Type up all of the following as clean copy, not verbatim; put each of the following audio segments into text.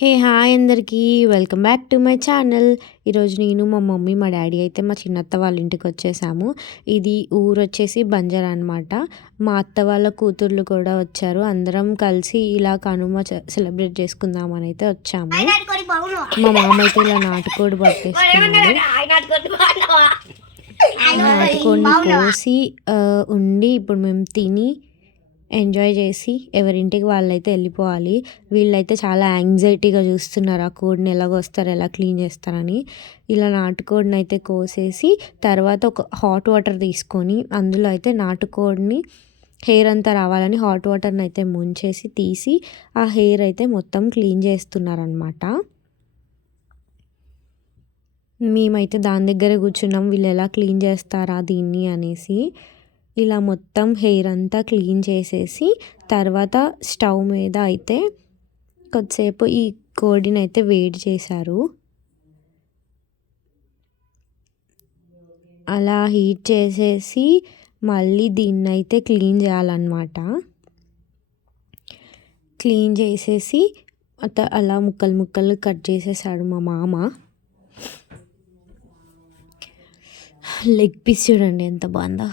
Hey hi అందరికీ welcome back to my channel. ఈరోజు నేను మా మమ్మీ మా డాడీ అయితే మా చిన్నత్త వాళ్ళ ఇంటికి వచ్చేసాము. ఇది ఊరు వచ్చేసి బంజారా అనమాట. మా అత్త వాళ్ళ కూతుర్లు కూడా వచ్చారు. అందరం కలిసి ఇలా కనుమ సెలబ్రేట్ చేసుకుందామని అయితే వచ్చాము. మా మామ అయితే ఇలా నాటుకోడి పట్టేసుకున్నాడు. నాటుకోడిని కోసి ఉండి ఇప్పుడు మేము తిని ఎంజాయ్ చేసి ఎవరింటికి వాళ్ళైతే వెళ్ళిపోవాలి. వీళ్ళైతే చాలా యాంగ్జైటీగా చూస్తున్నారు ఆ కోడిని ఎలాగొస్తారు, ఎలా క్లీన్ చేస్తారని. ఇలా నాటుకోడిని అయితే కోసేసి తర్వాత ఒక హాట్ వాటర్ తీసుకొని అందులో అయితే నాటుకోడిని హెయిర్ అంతా రావాలని హాట్ వాటర్ని అయితే ముంచేసి తీసి ఆ హెయిర్ అయితే మొత్తం క్లీన్ చేస్తున్నారనమాట. మేమైతే దాని దగ్గరే కూర్చున్నాం, వీళ్ళు ఎలా క్లీన్ చేస్తారా దీన్ని అనేసి. ఇలా మొత్తం హెయిర్ అంతా క్లీన్ చేసేసి తర్వాత స్టవ్ మీద అయితే కొద్దిసేపు ఈ కోడిని అయితే వేడి చేశారు. అలా హీట్ చేసేసి మళ్ళీ దీన్ని అయితే క్లీన్ చేయాలన్నమాట. క్లీన్ చేసేసి అలా ముక్కలు ముక్కలు కట్ చేసేసాడు మా మామ. లెగ్ పీస్ చూడండి ఎంత బాగుందో.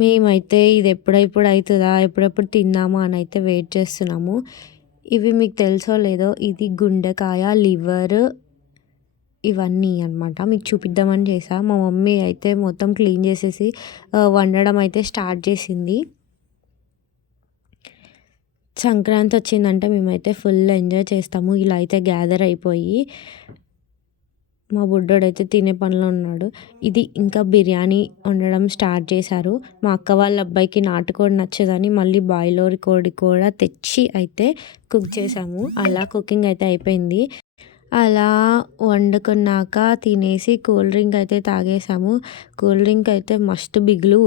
మేమైతే ఇది ఎప్పుడెప్పుడు అవుతుందా, ఎప్పుడెప్పుడు తిందామా అని అయితే వెయిట్ చేస్తున్నాము. ఇవి మీకు తెలుసో లేదో, ఇది గుండెకాయ, లివర్ ఇవన్నీ అనమాట. మీకు చూపిద్దామని చేసా. మా మమ్మీ అయితే మొత్తం క్లీన్ చేసేసి వండడం అయితే స్టార్ట్ చేసింది. సంక్రాంతి వచ్చిందంటే మేమైతే ఫుల్ ఎంజాయ్ చేస్తాము. ఇలా అయితే గ్యాదర్ అయిపోయి మా బుడ్డోడైతే తినే పనిలో ఉన్నాడు. ఇది ఇంకా బిర్యానీ వండడం స్టార్ట్ చేశారు. మా అక్క వాళ్ళ అబ్బాయికి నాటుకోడి నచ్చదని మళ్ళీ బాయిలర్ కోడి కూడా తెచ్చి అయితే కుక్ చేసాము. అలా కుకింగ్ అయితే అయిపోయింది. అలా వండుకున్నాక తినేసి కూల్ డ్రింక్ అయితే తాగేసాము. కూల్ డ్రింక్ అయితే మస్తు బిగులు.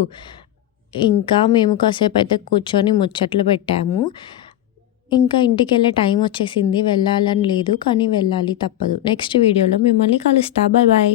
ఇంకా మేము కాసేపు అయితే కూర్చొని ముచ్చట్లు పెట్టాము. ఇంకా ఇంటికి వెళ్ళే టైం వచ్చేసింది. వెళ్ళాలని లేదు కానీ వెళ్ళాలి, తప్పదు. నెక్స్ట్ వీడియోలో మిమ్మల్ని కలుస్తా. Bye bye.